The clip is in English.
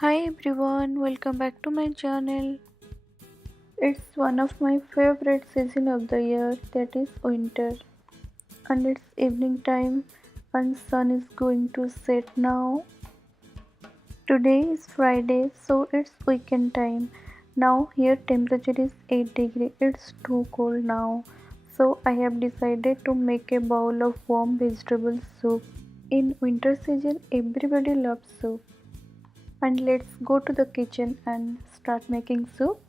Hi everyone, welcome back to my channel. It's one of my favorite season of the year, that is winter. And it's evening time and sun is going to set now. Today is Friday, so it's weekend time. Now here temperature is 8 degree. It's too cold now. So I have decided to make a bowl of warm vegetable soup. In winter season everybody loves soup. And let's go to the kitchen and start making soup.